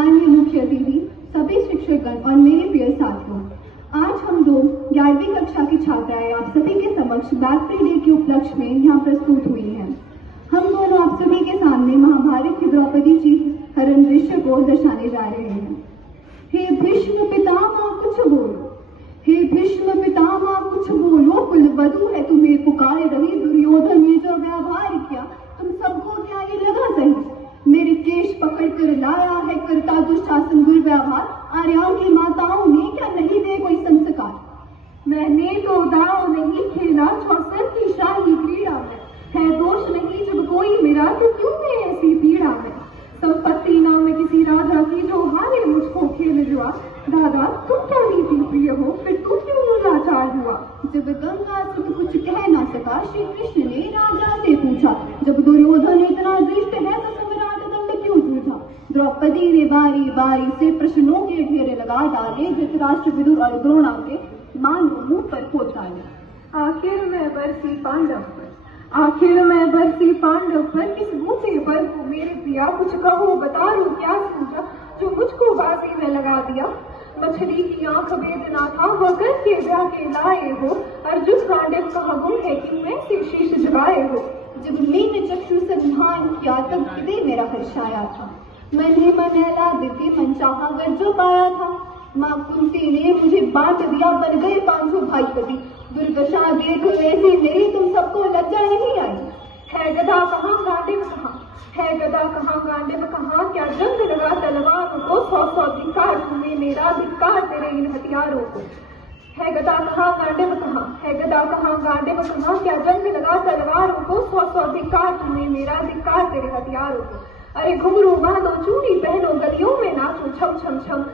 माननीय मुख्य अतिथि, सभी शिक्षकगण और मेरे प्रिय साथियों, आज हम 11वीं कक्षा की छात्राएं आप सभी के समक्ष बैक फ्री डे के उपलक्ष्य में यहाँ प्रस्तुत हुई हैं। हम दोनों आप सभी के सामने महाभारत की द्रौपदी जी हरण दृश्य को दर्शाने जा रहे हैं। हे भीष्म पितामह कुछ बोलो, हे भीष्म पितामह कुछ बोलो, कुलवधू है तुम्हें पुकारे रही, दुर्योधन ने जो व्यवहार किया तुम सबको क्या ये लगा सही? मेरे केश पकड़ कर लाया है करता दुशासन दुर्व्यवहार, आर्यों की माताओं ने क्या नहीं दे कोई संस्कार? मैंने तो दाव नहीं खेला चौसर की शाही क्रीड़ा में, है दोष नहीं जब कोई मेरा तो क्यों मैं ऐसी पीड़ा में? संपत्ति नाम में किसी राजा की जो हारे मुझको खेल जुआ, दादा तुम क्या नीति प्रिय हो फिर तू क्यों लाचार हुआ? जब गंगा सुत कुछ कह ना सका श्री कृष्ण ने राजा से पूछा, जब दुर्योधन इतना दृष्ट है तो सम्राट दंड क्यों जूझा? द्रौपदी ने बारी बारी से प्रश्नों के ढेर लगा डाले, धृतराष्ट्र विदुर और द्रोणा के मानो मुंह पर पोत डाले। आखिर मैं बरसी पांडव पर, आखिर मैं बरसी पांडव पर, किस बूते पर को मेरे पिया कुछ कहो बता लो क्या सूझा, जो मुझको बाजी में लगा दिया? मछली की आंख वेदना था वह के ब्याह के लाए हो, अर्जुन गांडव कहा गुम है कि मैं से शीश झुकाए हो। जब मैंने चक्षु संधान किया तब हृदय मेरा हर्षाया था, मैंने मनैला दिव्य मन चाहा गर जो पाया था। माँ कुंती ने मुझे बांट दिया बन गए 500 भाई पति, दुर्दशा देख ऐसी मेरी तुम सबको लज्जा नहीं आई? है गदा कहाँ गांडव कहाँ, है गदा कहाँ गांडव कहाँ, क्या जंग लगा तलवारों को 100 धिक्कार तुम्हें मेरा धिक्कार तेरे इन हथियारों को। है गदा कहाँ गांडव कहाँ, है गदा कहाँ गांडव कहाँ, क्या जंग लगा तलवारों को 100 धिक्कार तुम्हें मेरा धिक्कार तेरे हथियारों को। अरे घुंघरू बांधो चूड़ी पहनो गलियों में नाचो छम छम छम,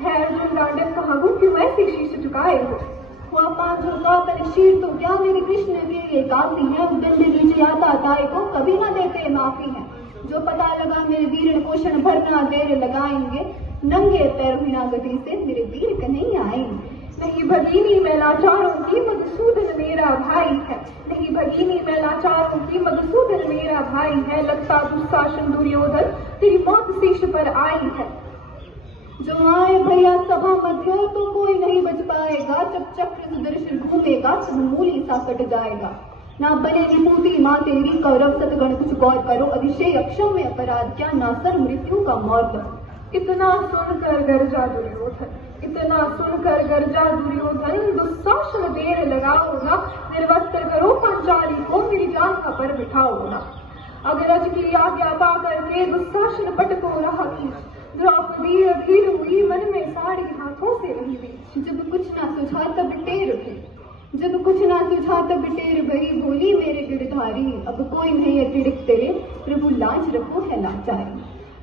है अर्जुन गांडव कहाँ गुम क्यों ऐसी शीश झुकाए हो? हुआ 500 का तनशीर तो क्या मेरे कृष्ण के ये काफी है, दंड नीचे आता ताए को कभी ना देते माफी है। जो पता लगा मेरे वीर पोषण भरना देर लगाएंगे, नंगे पैर बिना गति से मेरे वीर कन्हैया आएंगे। नहीं भगिनी मैं लाचारों की मधुसूदन मेरा भाई है, नहीं भगिनी मैं लाचारों की मधुसूदन मेरा भाई है, लगता दुशासन दुर्योधन तेरी मौत शीश पर आई है। जो आए भैया सभा मध्य तो कोई नहीं बच पाएगा, जब चक्र सुदर्शन घूमेगा सब मूली सा कट जाएगा। ना बने विभूति माँ तेरी कौरव सतगण कुछ गौर करो, अतिशय अक्षम में अपराध क्या नासर मृत्यु का मौत। इतना सुनकर गर्जा दुर्योधन, इतना सुनकर गर्जा दुर्योधन, दुशासन देर लगाओ ना, निर्वस्त्र करो पांचाली को मेरी जान का पर बिठाओ ना। अग्रज की आज्ञा पा करके दुशासन पट को रहा की, द्रौपदी अधीर हुई मन में साड़ी हाथों से रही हुई। जब कुछ ना सुझा तब टेर उठी, जब कुछ ना सुझा तब टेर बही, बोली मेरे गिरधारी अब कोई नहीं अतिरिक्त तेरे, प्रभु लाज रखो है लाचारी।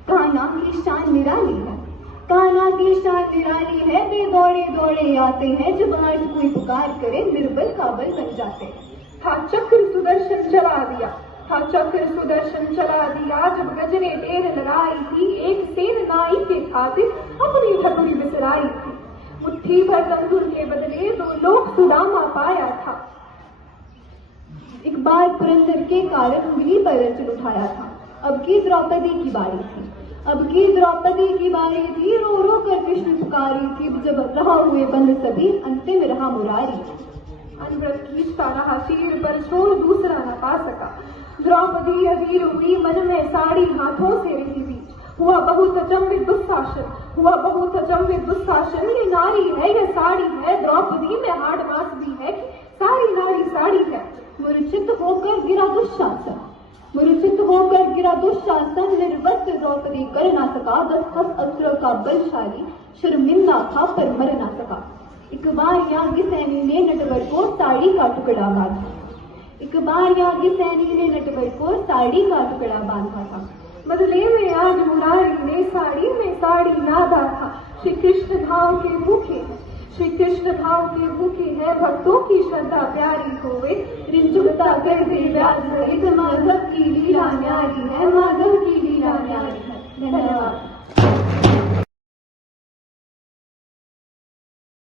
कान्हा की शान निराली है, कान्हा की शान निराली है, वे दौड़े दौड़े आते हैं, जब आज कोई पुकार करे निर्बल का बल बन जाते। था चक्र सुदर्शन चला दिया, था चक्र सुदर्शन चला दिया, जब गजरे टेर लगाई थी, एक सेन नाई के खातिर अपनी ठकुरी बिसराई थी। मुट्ठी भर तंदूर के बदले 2 लोग सुदामा पाया था, एक बार पुरंदर के कारण उंगली पर चल उठाया था। अब की द्रौपदी की बारी थी, अब की द्रौपदी की बारी थी, रो रो कर कृष्ण पुकारी थी, जब रहा हुए बंद सभी अंतिम रहा मुरारी। अनव्रत खींचता रहा शीर पर छोर दूसरा न पा सका, द्रौपदी अधीर हुई मन में साड़ी हाथों से रही हुई। हुआ बहुत अचंभित दुशासन, हुआ बहुत अचंभित दुशासन, ये नारी है ये साड़ी है, द्रौपदी में हाड़ मास भी है कि सारी नारी साड़ी है। मूर्छित होकर गिरा दुशासन, मूर्छित होकर गिरा दुशासन, निर्वस्त्र द्रौपदी कर ना सका, 10 अस्त्र का बलशाली शर्मिंदा था पर मर ना सका। एक बार याज्ञ सैनी ने नटवर को साड़ी का टुकड़ा बांधा, एक बार याज्ञ सैनी ने नटवर को साड़ी का टुकड़ा बांधा था, बदले में आज मुरारी ने साड़ी में साड़ी लादा था। श्री कृष्ण भाव के भूखे हैं, श्री कृष्ण भाव के भूखे हैं, भक्तों की श्रद्धा प्यारी होवे, रिंझुकता कर दे व्याज रहित, माधव की लीला न्यारी है, माधव की लीला न्यारी है। धन्यवाद।